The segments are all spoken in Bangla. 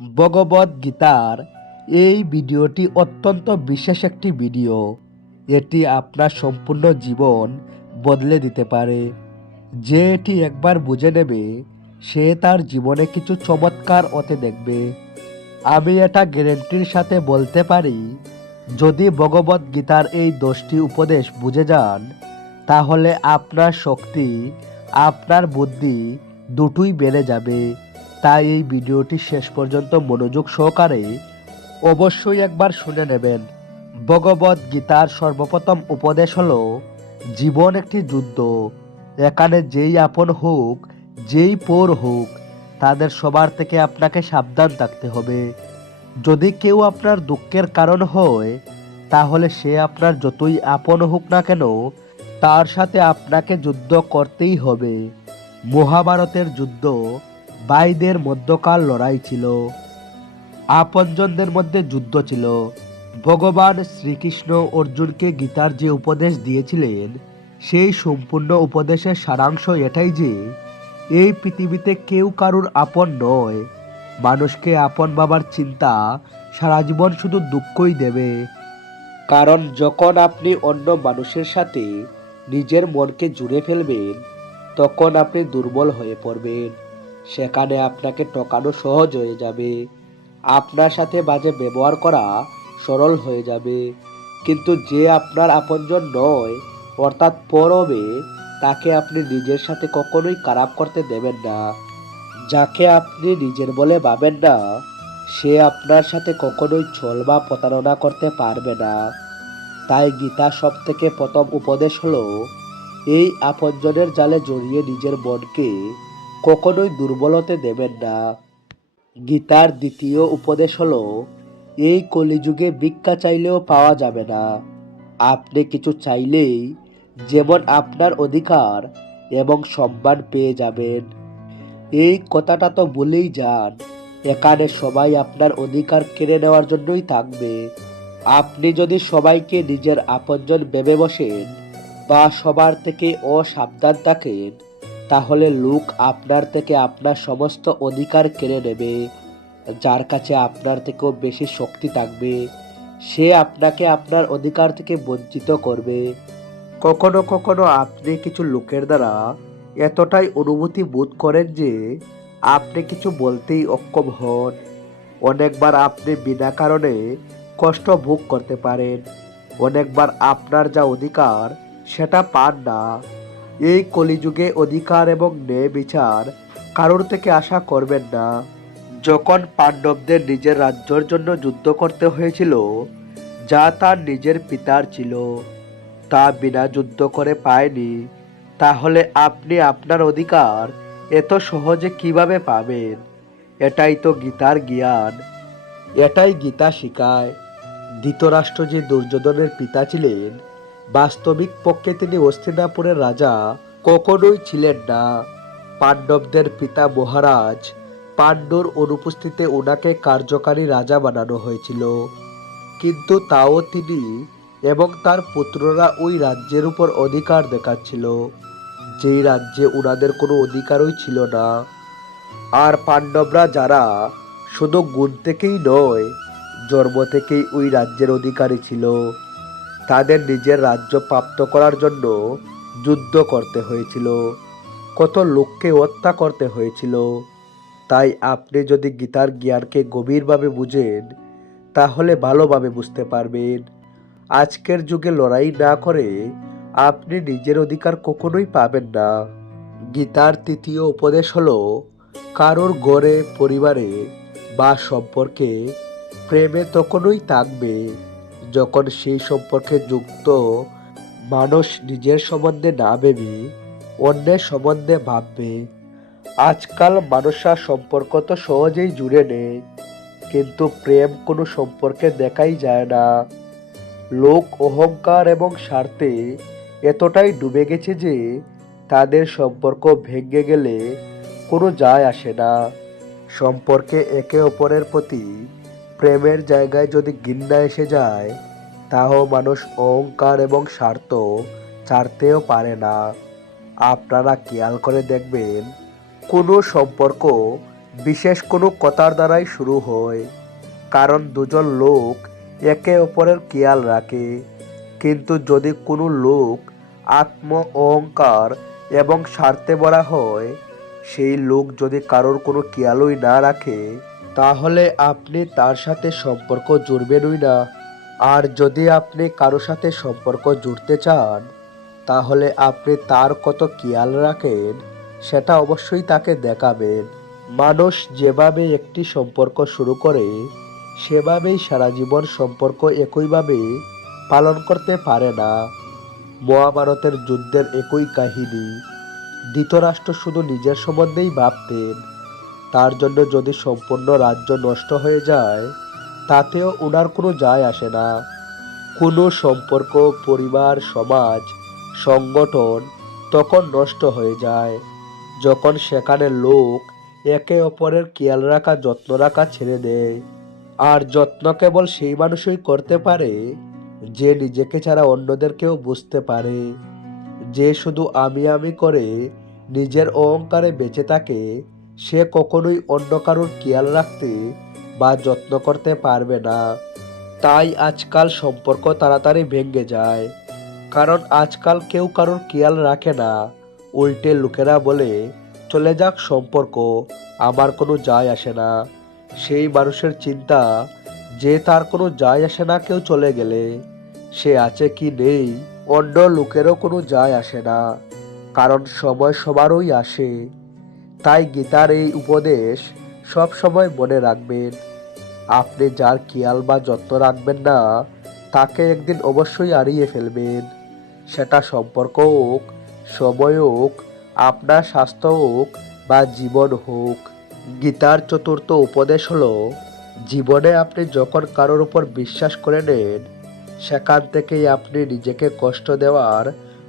ভগবদ গীতার এই ভিডিওটি অত্যন্ত বিশেষ একটি ভিডিও। এটি আপনার সম্পূর্ণ জীবন বদলে দিতে পারে। যে এটি একবার বুঝে নেবে, সে তার জীবনে কিছু চমৎকার হতে দেখবে। আমি এটা গ্যারেন্টির সাথে বলতে পারি, যদি ভগবদ গীতার এই দশটি উপদেশ বুঝে যান, তাহলে আপনার শক্তি, আপনার বুদ্ধি দুটোই বেড়ে যাবে। তাই এই ভিডিওটি শেষ পর্যন্ত মনোযোগ সহকারে অবশ্যই একবার শুনে নেবেন। ভগবদ গীতার সর্বপ্রথম উপদেশ হলো, জীবন একটি যুদ্ধ। এখানে যেই আপন হোক, যেই পর হোক, তাদের সবার থেকে আপনাকে সাবধান থাকতে হবে। যদি কেউ আপনার দুঃখের কারণ হয়, তাহলে সে আপনার যতই আপন হোক না কেন, তার সাথে আপনাকে যুদ্ধ করতেই হবে। মহাভারতের যুদ্ধ ভাইদের মধ্যকার লড়াই ছিল। আপনজনদের মধ্যে যুদ্ধ ছিল। ভগবান শ্রীকৃষ্ণ অর্জুনকে গীতার যে উপদেশ দিয়েছিলেন, সেই সম্পূর্ণ উপদেশের সারাংশ এটাই যে, এই পৃথিবীতে কেউ কারুর আপন নয়। মানুষকে আপন বাবার চিন্তা সারা জীবন শুধু দুঃখই দেবে। কারণ যখন আপনি অন্য মানুষের সাথে নিজের মনকে জুড়ে ফেলবেন, তখন আপনি দুর্বল হয়ে পড়বেন। সেখানে আপনাকে টকানো সহজ হয়ে যাবে। আপনার সাথে বাজে ব্যবহার করা সরল হয়ে যাবে। কিন্তু যে আপনার আপনজন নয়, অর্থাৎ পর হবে তাকে আপনি নিজের সাথে কখনোই খারাপ করতে দেবেন না। যাকে আপনি নিজের বলে ভাবেন না, সে আপনার সাথে কখনোই ছল বা প্রতারণা করতে পারবে না। তাই গীতা সব থেকে প্রথম উপদেশ হলো, এই আপনজনের জালে জড়িয়ে নিজের মনকে কখনোই দুর্বল হতে দেবেন না। গীতার দ্বিতীয় উপদেশ হল, এই কলিযুগে ভিক্ষা চাইলেও পাওয়া যাবে না। আপনি কিছু চাইলেই যেমন আপনার অধিকার এবং সম্মান পেয়ে যাবেন। এই কথাটা তো বলেই যান, এখানে সবাই আপনার অধিকার কেড়ে নেওয়ার জন্যই থাকবে। আপনি যদি সবাইকে নিজের আপনজন ভেবে বসেন বা সবার থেকে অসাবধান থাকেন তাহলে লোক আপনার থেকে আপনার সমস্ত অধিকার কেড়ে নেবে। যার কাছে আপনার থেকেও বেশি শক্তি থাকবে, সে আপনাকে আপনার অধিকার থেকে বঞ্চিত করবে। কখনো কখনো আপনি কিছু লোকের দ্বারা এতটাই অনুভূতি বোধ করেন যে আপনি কিছু বলতেই অক্ষম হন। অনেকবার আপনি বিনা কারণে কষ্ট ভোগ করতে পারেন। অনেকবার আপনার যা অধিকার, সেটা পান না। এই কলিযুগে অধিকার এবং ন্যায় বিচার কারোর থেকে আশা করবেন না। যখন পাণ্ডবদের নিজের রাজ্যর জন্য যুদ্ধ করতে হয়েছিল, যা তার নিজের পিতার ছিল, তা বিনা যুদ্ধ করে পায়নি, তাহলে আপনি আপনার অধিকার এত সহজে কীভাবে পাবেন? এটাই তো গীতার জ্ঞান। এটাই গীতা শিখায়। ধৃতরাষ্ট্র যে দুর্যোধনের পিতা ছিলেন বাস্তবিক পক্ষে তিনি হস্তিনাপুরের রাজা কখনোই ছিলেন না। পাণ্ডবদের পিতা মহারাজ পাণ্ডুর অনুপস্থিতিতে ওনাকে কার্যকারী রাজা বানানো হয়েছিল। কিন্তু তাও তিনি এবং তার পুত্ররা ওই রাজ্যের উপর অধিকার দেখাচ্ছিল। যেই রাজ্যে ওনাদের কোনো অধিকারই ছিল না। আর পাণ্ডবরা যারা শুধু গুণ থেকেই নয়, জন্ম থেকেই ওই রাজ্যের অধিকারী ছিল। তাদের নিজের রাজ্য প্রাপ্ত করার জন্য যুদ্ধ করতে হয়েছিল। কত লোককে হত্যা করতে হয়েছিল। তাই আপনি যদি গীতার জ্ঞানকে গভীরভাবে বুঝেন, তাহলে ভালোভাবে বুঝতে পারবেন। আজকের যুগে লড়াই না করে আপনি নিজের অধিকার কখনোই পাবেন না। গীতার তৃতীয় উপদেশ হল, কারোর গড়ে, পরিবারে বা সম্পর্কে প্রেমে তখনই থাকবে যখন সেই সম্পর্কে যুক্ত মানুষ নিজের সম্বন্ধে না ভেবে, অন্যের সম্বন্ধে ভাববে। আজকাল মানুষরা সম্পর্ক তো সহজেই জুড়ে নেয়, কিন্তু প্রেম কোনো সম্পর্কে দেখাই যায় না। লোক অহংকার এবং স্বার্থে এতটাই ডুবে গেছে যে, তাদের সম্পর্ক ভেঙে গেলে কোনো যায় আসে না। সম্পর্কে একে অপরের প্রতি প্রেমের জায়গায় যদি ঘৃণা এসে যায় তাও মানুষ অহংকার এবং স্বার্থ ছাড়তেও পারে না। আপনারা খেয়াল করে দেখবেন, কোনো সম্পর্ক বিশেষ কোনো কথার দ্বারাই শুরু হয়, কারণ দুজন লোক একে অপরের খেয়াল রাখে। কিন্তু যদি কোনো লোক আত্ম অহংকার এবং স্বার্থে ভরা হয়, সেই লোক যদি কারোর কোনো খেয়ালই না রাখে তাহলে আপনি তার সাথে সম্পর্ক জুড়বেনই না। আর যদি আপনি কারোর সাথে সম্পর্ক জুড়তে চান, তাহলে আপনি তার কত খেয়াল রাখেন, সেটা অবশ্যই তাকে দেখাবেন। মানুষ যেভাবে একটি সম্পর্ক শুরু করে, সেভাবেই সারা জীবন সম্পর্ক একইভাবে পালন করতে পারে না। মহাভারতের যুদ্ধের একই কাহিনী। ধৃতরাষ্ট্র শুধু নিজের সম্বন্ধেই ভাবতেন তার জন্য যদি সম্পূর্ণ রাজ্য নষ্ট হয়ে যায়, তাতেও ওনার কোনো যায় আসে না। কোনো সম্পর্ক, পরিবার, সমাজ, সংগঠন তখন নষ্ট হয়ে যায়। যখন সেখানে লোক একে অপরের খেয়াল রাখা, যত্ন রাখা ছেড়ে দেয়। আর যত্ন কেবল সেই মানুষই করতে পারে, যে নিজেকে ছাড়া অন্যদেরকেও বুঝতে পারে। যে শুধু আমি আমি করে নিজের অহংকারে বেঁচে থাকে সে কখনোই অন্য কারোর খেয়াল রাখতে বা যত্ন করতে পারবে না। তাই আজকাল সম্পর্ক তাড়াতাড়ি ভেঙে যায়। কারণ আজকাল কেউ কারোর খেয়াল রাখে না। উল্টে লোকেরা বলে, চলে যাক সম্পর্ক, আমার কোনো যায় আসে না। সেই মানুষের চিন্তা, যে তার কোনো যায় আসে না, কেউ চলে গেলে। সে আছে কি নেই? অন্য লোকেরও কোনো যায় আসে না। কারণ সময় সবারই আসে। তাই গীতার এই উপদেশ সব সময় মনে রাখবেন। আপনি যার খেয়াল বা যত্ন রাখবেন না, তাকে একদিন অবশ্যই হারিয়ে ফেলবেন। সেটা সম্পর্ক হোক, সময় হোক, আপনার স্বাস্থ্য হোক বা জীবন হোক। গীতার চতুর্থ উপদেশ হল, জীবনে আপনি যখন কারোর উপর বিশ্বাস করে নেন, সেখান থেকেই আপনি নিজেকে কষ্ট দেওয়ার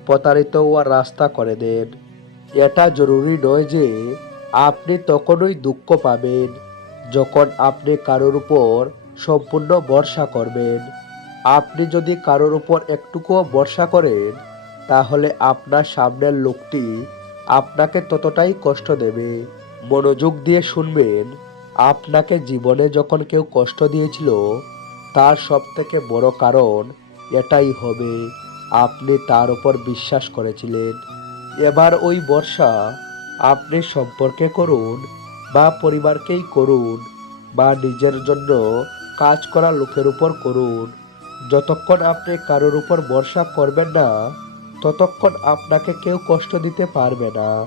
প্রতারিত হওয়ার রাস্তা করে দেন। এটা জরুরি নয় যে আপনি তখনই দুঃখ পাবেন, যখন আপনি কারোর উপর সম্পূর্ণ ভরসা করবেন। আপনি যদি কারোর উপর একটুকুও ভরসা করেন, তাহলে আপনার সামনের লোকটি আপনাকে ততটাই কষ্ট দেবে। মনোযোগ দিয়ে শুনবেন, আপনাকে জীবনে যখন কেউ কষ্ট দিয়েছিল, তার সব থেকে বড় কারণ এটাই হবে, আপনি তার উপর বিশ্বাস করেছিলেন। এবার ওই বর্ষা আপনি সম্পর্কে করুন বা পরিবারকেই করুন বা নিজের জন্য কাজ করা লোকের উপর করুন। যতক্ষণ আপনি কারোর উপর ভরসা করবেন না, ততক্ষণ আপনাকে কেউ কষ্ট দিতে পারবে না।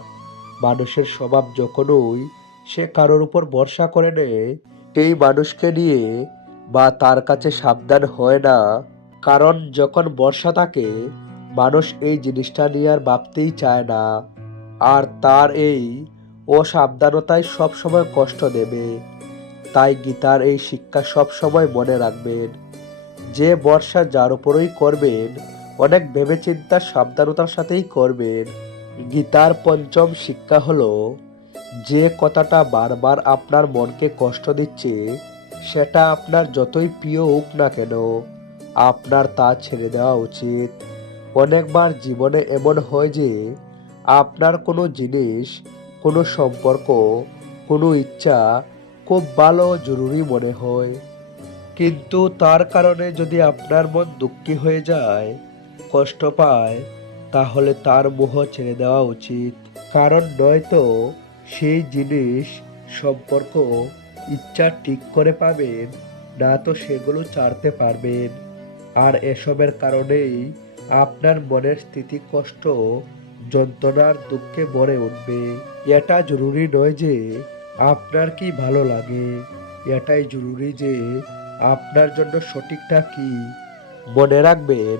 মানুষের স্বভাব যখনই সে কারোর উপর ভরসা করে নেয় এই মানুষকে নিয়ে বা তার কাছে সাবধান হয় না। কারণ যখন বর্ষা থাকে মানুষ এই জিনিসটা নিয়ে আর ভাবতেই চায় না। আর তার এই অসাবধানতায় সবসময় কষ্ট দেবে। তাই গীতার এই শিক্ষা সবসময় মনে রাখবেন। যে বর্ষা যার উপরই করবেন, অনেক ভেবেচিন্তা সাবধানতার সাথেই করবেন। গীতার পঞ্চম শিক্ষা হলো, যে কথাটা বারবার আপনার মনকে কষ্ট দিচ্ছে, সেটা আপনার যতই প্রিয় হোক না কেন, আপনার তা ছেড়ে দেওয়া উচিত। অনেকবার জীবনে এমন হয় যে, আপনার কোনো জিনিস, কোনো সম্পর্ক, কোনো ইচ্ছা খুব ভালো জরুরি মনে হয়। কিন্তু তার কারণে যদি আপনার মন দুঃখী হয়ে যায়, কষ্ট পায়, তাহলে তার মোহ ছেড়ে দেওয়া উচিত। কারণ নয়তো সেই জিনিস, সম্পর্ক, ইচ্ছা ঠিক করে পাবেন, না তো সেগুলো ছাড়তে পারবেন। আর এসবের কারণেই আপনার মনের স্থিতি কষ্ট যন্ত্রণার দুঃখে ভরে উঠবে। এটা জরুরি নয় যে আপনার কি ভালো লাগে। এটাই জরুরি যে আপনার জন্য সঠিকটা কি। মনে রাখবেন,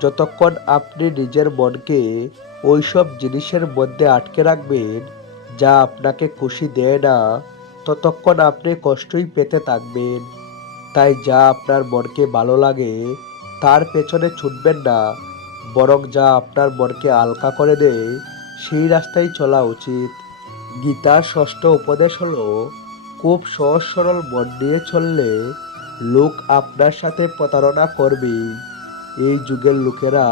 যতক্ষণ আপনি নিজের মনকে ওইসব জিনিসের মধ্যে আটকে রাখবেন, যা আপনাকে খুশি দেয় না, ততক্ষণ আপনি কষ্টই পেতে থাকবেন। তাই যা আপনার মনকে ভালো লাগে, তার পেছনে ছুটবেন না। বরং যা আপনার মনকে আলকা করে দেয়, সেই রাস্তায় চলা উচিত। গীতার ষষ্ঠ উপদেশ হল, খুব সহজ সরল মন নিয়ে চললে লোক আপনার সাথে প্রতারণা করবেই এই যুগের লোকেরা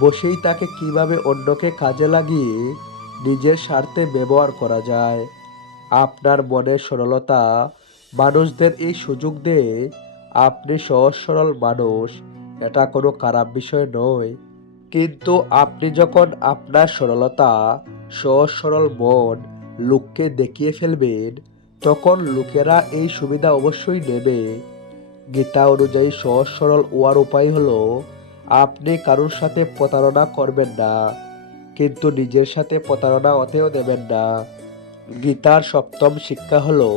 বসেই তাকে কীভাবে অন্যকে কাজে লাগিয়ে নিজের স্বার্থে ব্যবহার করা যায়। আপনার মনের সরলতা মানুষদের এই সুযোগ দিয়ে, আপনি সহজ সরল মানুষ, এটা কোনো খারাপ বিষয় নয়। কিন্তু আপনি যখন আপনার সরলতা সরল মন লোককে দেখিয়ে ফেলবেন, তখন লোকেরা এই সুবিধা অবশ্যই নেবে। গীতা অনুযায়ী সহজ সরল ওয়ার উপায় হলো, আপনি কারোর সাথে প্রতারণা করবেন না, কিন্তু নিজের সাথে প্রতারণা হতেও দেবেন না। গীতার সপ্তম শিক্ষা হলো,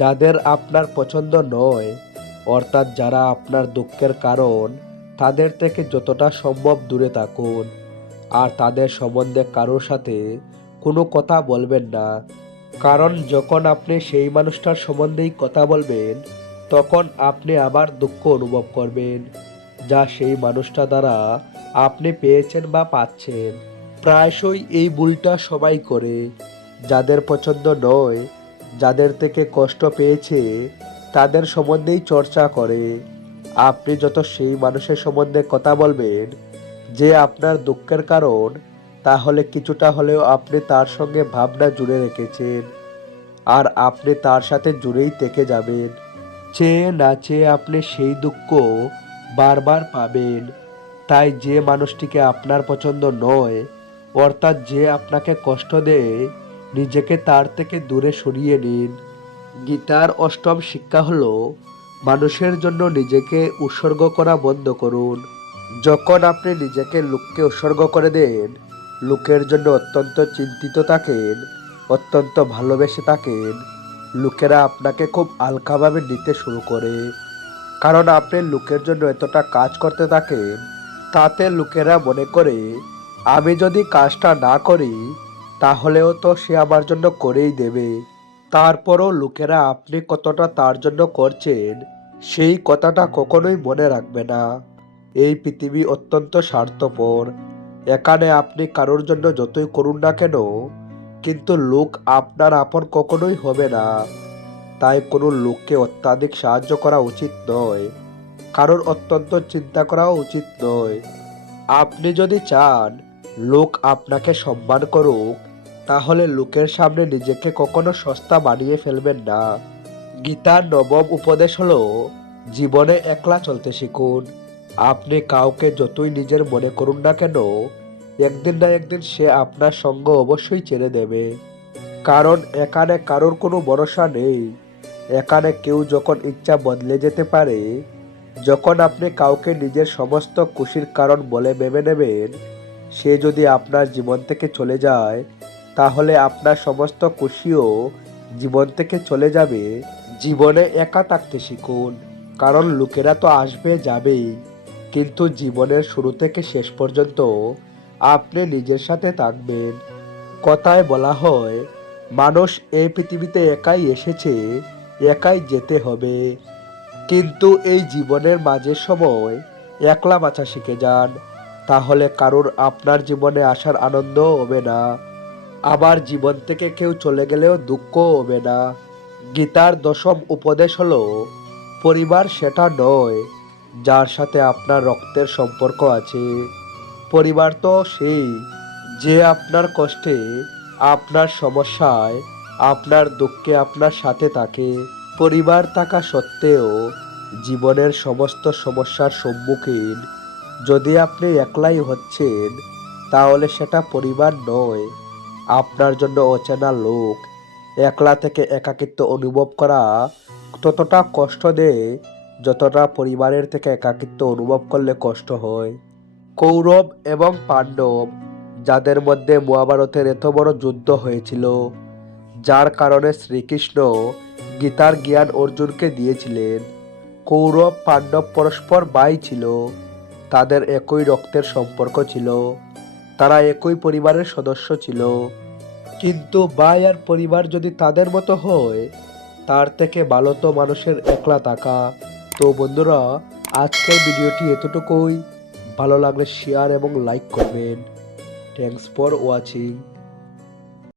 যাদের আপনার পছন্দ নয়, অর্থাৎ যারা আপনার দুঃখের কারণ তাদের থেকে যতটা সম্ভব দূরে থাকুন। আর তাদের সম্বন্ধে কারোর সাথে কোনো কথা বলবেন না। কারণ যখন আপনি সেই মানুষটার সম্বন্ধেই কথা বলবেন, তখন আপনি আবার দুঃখ অনুভব করবেন, যা সেই মানুষটা দ্বারা আপনি পেয়েছেন বা পাচ্ছেন। প্রায়শই এই ভুলটা সবাই করে। যাদের পছন্দ নয়, যাদের থেকে কষ্ট পেয়েছে, তাদের সম্বন্ধেই চর্চা করে। আপনি যত সেই মানুষের সম্বন্ধে কথা বলবেন যে আপনার দুঃখের কারণ, তাহলে কিছুটা হলেও আপনি তার সঙ্গে ভাবনা জুড়ে রেখেছেন। আর আপনি তার সাথে জুড়েই থেকে যাবেন। চেয়ে না চেয়ে আপনি সেই দুঃখ বারবার পাবেন। তাই যে মানুষটিকে আপনার পছন্দ নয়, অর্থাৎ যে আপনাকে কষ্ট দেয়, নিজেকে তার থেকে দূরে সরিয়ে নিন। গীতার অষ্টম শিক্ষা হলো মানুষের জন্য নিজেকে উৎসর্গ করা বন্ধ করুন। যখন আপনি নিজেকে লোককে উৎসর্গ করে দেন, লোকের জন্য অত্যন্ত চিন্তিত থাকেন, অত্যন্ত ভালোবেসে থাকেন, লোকেরা আপনাকে খুব হালকাভাবে নিতে শুরু করে। কারণ আপনি লোকের জন্য এতটা কাজ করতে থাকেন, তাতে লোকেরা মনে করে, আমি যদি কাজটা না করি, তাহলেও তো সে আমার জন্য করেই দেবে। তারপরও লোকেরা আপনি কতটা তার জন্য করছেন, সেই কথাটা কখনোই মনে রাখবে না। এই পৃথিবী অত্যন্ত স্বার্থপর। এখানে আপনি কারোর জন্য যতই করুন না কেন, কিন্তু লোক আপনার আপন কখনোই হবে না। তাই কোনো লোককে অত্যাধিক সাহায্য করা উচিত নয়। কারোর অত্যন্ত চিন্তা করাও উচিত নয়। আপনি যদি চান, লোক আপনাকে সম্মান করুক তাহলে লোকের সামনে নিজেকে কখনো সস্তা বানিয়ে ফেলবেন না। গীতার নবম উপদেশ হল, জীবনে একলা চলতে শিখুন। আপনি কাউকে যতই নিজের মনে করুন না কেন, একদিন না একদিন সে আপনার সঙ্গ অবশ্যই ছেড়ে দেবে কারণ এখানে কারোর কোনো ভরসা নেই। এখানে কেউ যখন ইচ্ছা বদলে যেতে পারে, যখন আপনি কাউকে নিজের সমস্ত খুশির কারণ বলে ভেবে নেবেন, সে যদি আপনার জীবন থেকে চলে যায় তাহলে আপনার সমস্ত খুশিও জীবন থেকে চলে যাবে। জীবনে একা থাকতে শিখুন, কারণ লোকেরা তো আসবে যাবেই। কিন্তু জীবনের শুরু থেকে শেষ পর্যন্ত আপনি নিজের সাথে থাকবেন। কথায় বলা হয়, মানুষ এই পৃথিবীতে একাই এসেছে, একাই যেতে হবে। কিন্তু এই জীবনের মাঝে সময় একলা বাঁচা শিখে যান। তাহলে কারোর আপনার জীবনে আসার আনন্দ হবে না। আবার জীবন থেকে কেউ চলে গেলেও দুঃখ হবে না। গীতার দশম উপদেশ হল, পরিবার সেটা নয় যার সাথে আপনার রক্তের সম্পর্ক আছে। পরিবার তো সেই যে আপনার কষ্টে, আপনার সমস্যায়, আপনার দুঃখে আপনার সাথে থাকে। পরিবার থাকা সত্ত্বেও জীবনের সমস্ত সমস্যার সম্মুখীন যদি আপনি একলাই হচ্ছেন, তাহলে সেটা পরিবার নয়। আপনার জন্য অচেনা লোক। একলা থেকে একাকিত্ব অনুভব করা ততটা কষ্ট দেয় যতটা পরিবারের থেকে একাকিত্ব অনুভব করলে কষ্ট হয়। কৌরব এবং পাণ্ডব, যাদের মধ্যে মহাভারতের এত বড় যুদ্ধ হয়েছিল, যার কারণে শ্রীকৃষ্ণ গীতার জ্ঞান অর্জুনকে দিয়েছিলেন। কৌরব, পাণ্ডব পরস্পর ভাই ছিল, তাদের একই রক্তের সম্পর্ক ছিল। তারা একই পরিবারের সদস্য ছিল। কিন্তু ভাই আর পরিবার যদি তাদের মতো হয়, তার থেকে ভালো তো মানুষের একলা থাকা। তো বন্ধুরা, আজকের ভিডিওটি এতটুকুই। ভালো লাগলে শেয়ার এবং লাইক করবেন। Thanks for watching